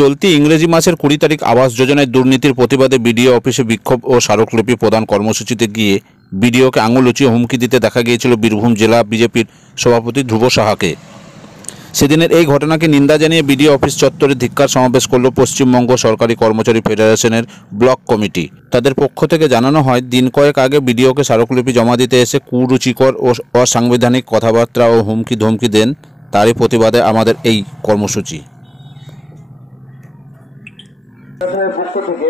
চলতি ইংরেজি মাসের 20 তারিখ আবাস যোজনায় দুর্নীতির প্রতিবাদে বিডিও অফিসে বিক্ষোভ ও স্মারকলিপি প্রদান কর্মসূচিতে গিয়ে বিডিওকে আঙুল উঁচিয়ে হুমকি দিতে দেখা গিয়েছিল বীরভূম জেলা বিজেপির সভাপতি ধ্রুব সাহাকে। সেদিনের এই ঘটনাকে নিন্দা জানিয়ে বিডিও অফিস চত্বরে ধিক্কার সমাবেশ করল পশ্চিমবঙ্গ সরকারি কর্মচারী ফেডারেশনের ব্লক কমিটি। তাদের পক্ষ থেকে জানানো হয়, দিন কয়েক আগে বিডিওকে স্মারকলিপি জমা দিতে এসে কুরুচিকর ও অসাংবিধানিক কথাবার্তা ও হুমকি ধমকি দেন। তারই প্রতিবাদে আমাদের এই কর্মসূচি। পক্ষ থেকে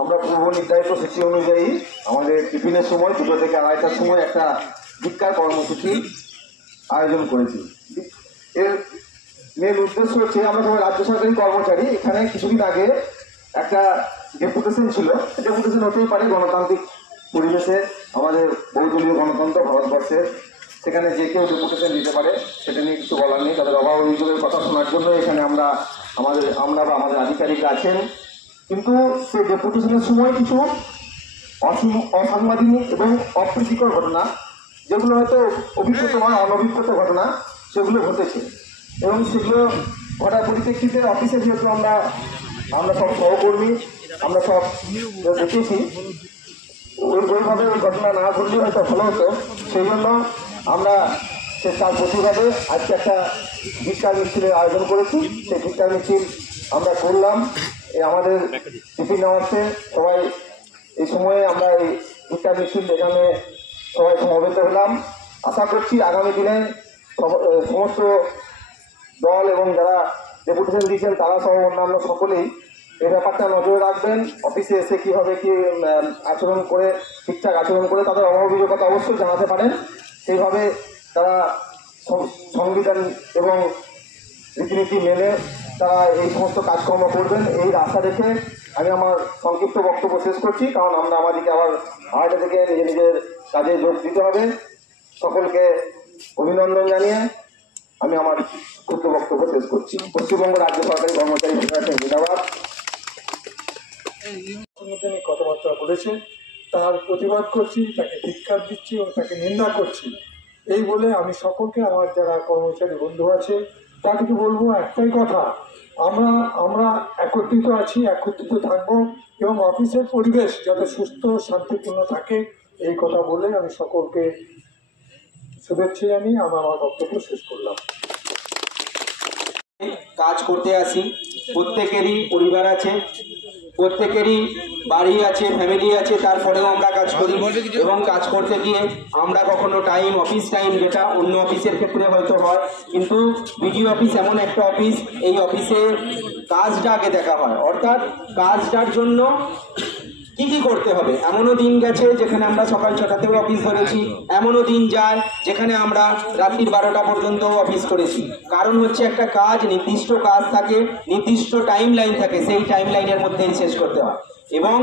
আমরা পূর্ব নির্ধারিত সূচি অনুযায়ী আমাদের টিফিনের সময় 2টো থেকে 2:30টার সময় একটা ধিক্কার কর্মসূচি আয়োজন করেছি। এর মেন উদ্দেশ্য হচ্ছে, আমরা সবাই রাজ্য সরকারি কর্মচারী। এখানে কিছুদিন আগে একটা ডেপুটেশন ছিল। ডেপুটেশন হতেই পারে গণতান্ত্রিক পরিবেশে, আমাদের বহুদলীয় গণতন্ত্র ভারতবর্ষের, সেখানে যে কেউ ডেপুটেশন দিতে পারে, সেটা নিয়ে কিছু বলার নেই। তাদের অভাব অভিযোগের কথা শোনার জন্য এখানে আমরা বা আমাদের আধিকারিকরা আছেন। কিন্তু সেই ডেপুটেশনের সময় কিছু অসাংবিধানিক এবং অপ্রীতিকর ঘটনা, যেগুলো হয়তো অভিজ্ঞত নয়, অনভিজ্ঞত ঘটনা, সেগুলো ঘটেছে। এবং সেগুলো ঘটার পরিপ্রেক্ষিতে অফিসে যেহেতু আমরা সব সহকর্মী, আমরা সব দেখেছি, ওইভাবে ওই ঘটনা না ঘটলে হয়তো ভালো হতো। সেই জন্য আমরা তার প্রতিবাদে আজকে একটা ধিক্কার মিছিলের আয়োজন করেছি। সেই ধিক্কার মিছিল আমরা করলাম। আমাদের টিফিন আওয়ার্সে সবাই এই সময়ে আমরা এই ধিক্কার মিছিল এখানে সবাই সমবেত হলাম। আশা করছি আগামী দিনে সমস্ত দল এবং যারা ডেপুটেশন দিয়েছেন তারা সহ অন্যান্য সকলেই এই ব্যাপারটা নজরে রাখবেন। অফিসে এসে কীভাবে কি আচরণ করে, ঠিকঠাক আচরণ করে তাদের অভিযোগতা অবশ্যই জানাতে পারেন। সেইভাবে তারা সংবিধান এবং রীতিনীতি মেনে তারা এই সমস্ত কাজকর্ম করবেন, এই আশা রেখে আমি আমার সংক্ষিপ্ত বক্তব্য শেষ করছি। কারণ আমাদেরকে আবার 8টা থেকে নিজের কাজে যোগ দিতে হবে। সকলকে অভিনন্দন জানিয়ে আমি আমার ক্ষুদ্র বক্তব্য শেষ করছি। পশ্চিমবঙ্গ রাজ্য সরকারি কর্মচারী ফেডারেশন জিন্দাবাদ। সাংবিধানিক কথাবার্তা বলেছে, তার প্রতিবাদ করছি, তাকে ধিক্কার দিচ্ছি এবং তাকে নিন্দা করছি। এই বলে আমি সকলকে, আমার যারা কর্মচারী বন্ধু আছে তাদেরকে বলবো একটাই কথা, আমরা একত্রিত আছি, একত্রিত থাকবো এবং অফিসের পরিবেশ যাতে সুস্থ শান্তিপূর্ণ থাকে, এই কথা বলে আমি সকলকে শুভেচ্ছা জানিয়ে আমার বক্তব্য শেষ করলাম। কাজ করতে আসি, প্রত্যেকেরই পরিবার আছে, প্রত্যেকেরই বাড়ি আছে, ফ্যামিলি আছে, তারপরেও আমরা কাজ করি। এবং কাজ করতে গিয়ে আমরা কখনো অফিস টাইম, যেটা অন্য অফিসের ক্ষেত্রে হয়তো হয়, কিন্তু বিডিও অফিস এমন একটা অফিস, এই অফিসে কাজটা আগে দেখা হয়। অর্থাৎ কাজটার জন্য কি কি করতে হবে। এমনও দিন গেছে যেখানে আমরা সকাল 6টাতেও অফিস ধরেছি, এমনও দিন যায় যেখানে আমরা রাত্রির 12টা পর্যন্ত অফিস করেছি। কারণ হচ্ছে একটা কাজ, নির্দিষ্ট কাজ থাকে, নির্দিষ্ট টাইম লাইন থাকে, সেই টাইম লাইনের মধ্যেই শেষ করতে হয়। এবং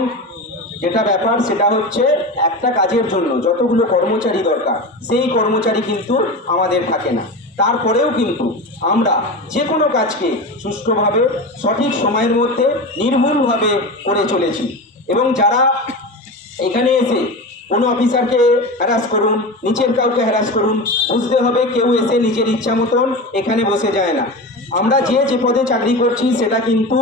যেটা ব্যাপার সেটা হচ্ছে, একটা কাজের জন্য যতগুলো কর্মচারী দরকার, সেই কর্মচারী কিন্তু আমাদের থাকে না। তারপরেও কিন্তু আমরা যে কোনো কাজকে সুষ্ঠুভাবে সঠিক সময়ের মধ্যে নির্ভুলভাবে করে চলেছি। এবং যারা এখানে এসে কোনো অফিসারকে হ্যারাস করুন, নিচের কাউকে হ্যারাস করুন, বুঝতে হবে কেউ এসে নিজের ইচ্ছা মতন এখানে বসে যায় না। আমরা যে পদে চাকরি করছি সেটা কিন্তু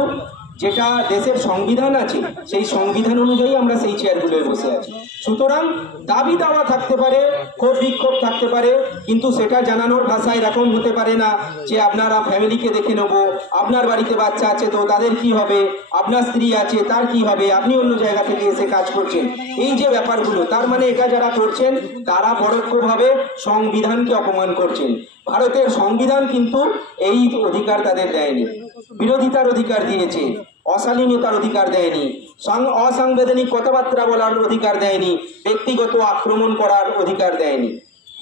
যেটা দেশের সংবিধান আছে, সেই সংবিধান অনুযায়ী আমরা সেই চেয়ারগুলোয় বসে আছি। সুতরাং দাবি দাওয়া থাকতে পারে, ক্ষোভ বিক্ষোভ থাকতে পারে, কিন্তু সেটা জানানোর ভাষা এরকম হতে পারে না যে আপনারা ফ্যামিলিকে দেখে নেবো, আপনার বাড়িতে বাচ্চা আছে তো তাদের কি হবে, আপনার স্ত্রী আছে তার কি হবে, আপনি অন্য জায়গা থেকে এসে কাজ করছেন। এই যে ব্যাপারগুলো, তার মানে এটা যারা করছেন তারা পরোক্ষভাবে সংবিধানকে অপমান করছেন। ভারতের সংবিধান কিন্তু এই অধিকার তাদের দেয়নি, বিরোধিতার অধিকার দিয়েছে, অশালীনতার অধিকার দেয়নি, অসাংবিধানিক কথাবার্তা বলার অধিকার দেয়নি, ব্যক্তিগত আক্রমণ করার অধিকার দেয়নি।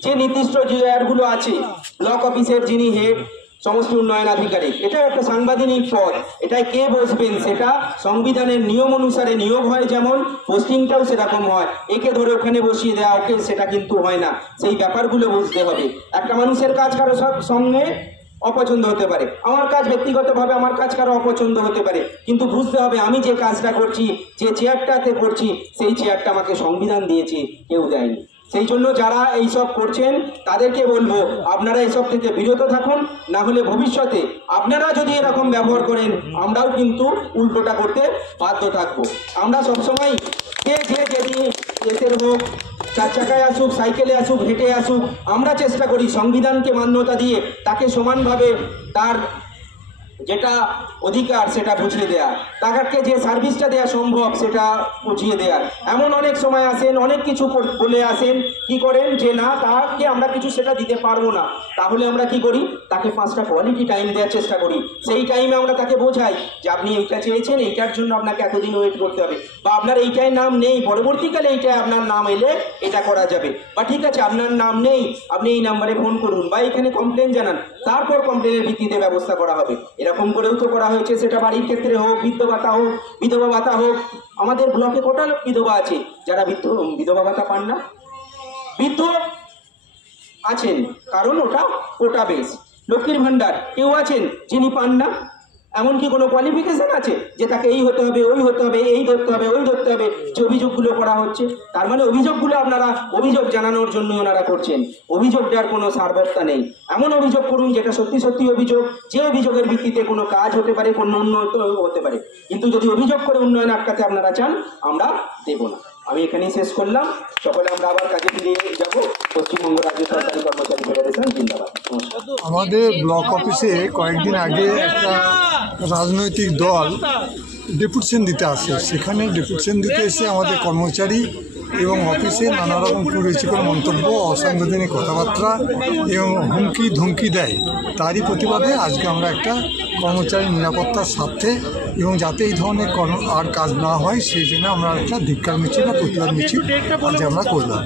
যে নির্দিষ্ট জিআরগুলো আছে, ব্লক অফিসের যিনি হেড সমষ্টি উন্নয়ন আধিকারিক, এটা একটা সাংবিধানিক পদ, এটাই কে বসবেন সেটা সংবিধানের নিয়ম অনুসারে নিয়োগ হয়, যেমন পোস্টিংটাও সেরকম হয়। একে ধরে ওখানে বসিয়ে দেওয়া, ওকে সেটা কিন্তু হয় না। সেই ব্যাপারগুলো বুঝতে হবে। একটা মানুষের কাজ কারো সঙ্গে অপছন্দ হতে পারে, আমার কাজ ব্যক্তিগতভাবে আমার কাজ কারো অপছন্দ হতে পারে, কিন্তু বুঝতে হবে আমি যে কাজটা করছি, যে চেয়ারটাতে করছি, সেই চেয়ারটা আমাকে সংবিধান দিয়েছে, কেউ দেয়নি। সেই জন্য যারা এইসব করছেন তাদেরকে বলবো আপনারা এইসব থেকে বিরত থাকুন, না হলে ভবিষ্যতে আপনারা যদি এরকম ব্যবহার করেন আমরাও কিন্তু উল্টোটা করতে বাধ্য থাকবো। আমরা সবসময় যেদিন এসের হোক, 4 চাকায় আসুক, সাইকেলে আসুক, হেঁটে আসুক, আমরা চেষ্টা করি সংবিধানকে মান্যতা দিয়ে তাকে সমানভাবে তার যেটা অধিকার সেটা বুঝিয়ে দেয়া, তাকে যে সার্ভিসটা দেওয়া সম্ভব সেটা বুঝিয়ে দেওয়ার। এমন অনেক সময় আসেন, অনেক কিছু বলে আসেন, কি করেন যে না তাকে আমরা কিছু সেটা দিতে পারবো না, তাহলে আমরা কি করি, তাকে 5টা কোয়ালিটি টাইম দেওয়ার চেষ্টা করি। সেই টাইমে আমরা তাকে বোঝাই যে আপনি এইটা চেয়েছেন, এইটার জন্য আপনাকে এতদিন ওয়েট করতে হবে, বা আপনার এইটাই নাম নেই, পরবর্তীকালে এইটাই আপনার নাম এলে এটা করা যাবে, বা ঠিক আছে আপনার নাম নেই, আপনি এই নাম্বারে ফোন করুন বা এখানে কমপ্লেন জানান, তারপর কমপ্লেনের ভিত্তিতে ব্যবস্থা করা হবে। এরকম করেও তো করা হয়েছে, সেটা বাড়ির ক্ষেত্রে হোক, বৃদ্ধ ভাতা হোক, বিধবা ভাতা হোক। আমাদের ব্লকে কটা বিধবা আছে যারা বিধবা ভাতা পান না? বৃদ্ধ আছেন, কারণ ওটা কোটা বেস। লক্ষ্মীর ভান্ডার কেউ আছেন যিনি পান না? এমনকি কোনো কোয়ালিফিকেশন আছে যে তাকে এই হতে হবে, ওই হতে হবে, এই ধরতে হবে, ওই ধরতে হবে, যে অভিযোগগুলো করা হচ্ছে? তার মানে অভিযোগগুলো আপনারা অভিযোগ জানানোর জন্য ওনারা করছেন, অভিযোগ দেওয়ার কোনো সারবত্তা নেই। এমন অভিযোগ করুন যেটা সত্যি সত্যি অভিযোগ, যে অভিযোগের ভিত্তিতে কোনো কাজ হতে পারে, কোনো উন্নত হতে পারে। কিন্তু যদি অভিযোগ করে উন্নয়ন আটকাতে আপনারা চান, আমরা দেব না। আমি এখানেই শেষ করলাম। সকলে আমরা আবার কাজে ফিরে যাব। পশ্চিমবঙ্গ রাজ্য সরকারি কর্মচারী ফেডারেশন জিন্দাবাদ। আমাদের ব্লক অফিসে কয়েকদিন আগে একটা রাজনৈতিক দল ডেপুটেশন দিতে আসে। সেখানে ডেপুটেশন দিতে এসে আমাদের কর্মচারী এবং অফিসে নানা রকম কুরুচিকর মন্তব্য, অসাংবিধানিক কথাবার্তা এবং হুমকি ধমকি দেয়। তারই প্রতিবাদে আজকে আমরা একটা কর্মচারী নিরাপত্তার স্বার্থে এবং যাতে এই ধরনের আর কাজ না হয় সেই জন্য আমরা একটা ধিক্কার মিছিল বা প্রতিবাদ মিছিল আজ আমরা করলাম।